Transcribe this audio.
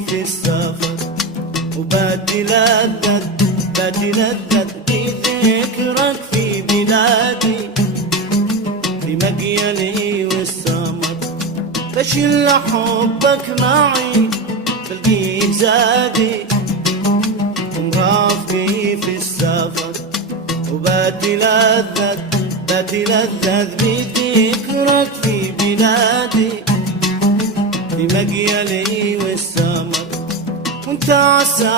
في السفر وبتلذذ بذكرك في بلادي، في مقيلي والسمر بشيل حبك معي بلقيه زادي، ومرافقي في السفر وبتلذذ بذكرك في بلادي، في مقيلي والسمر وانت عسى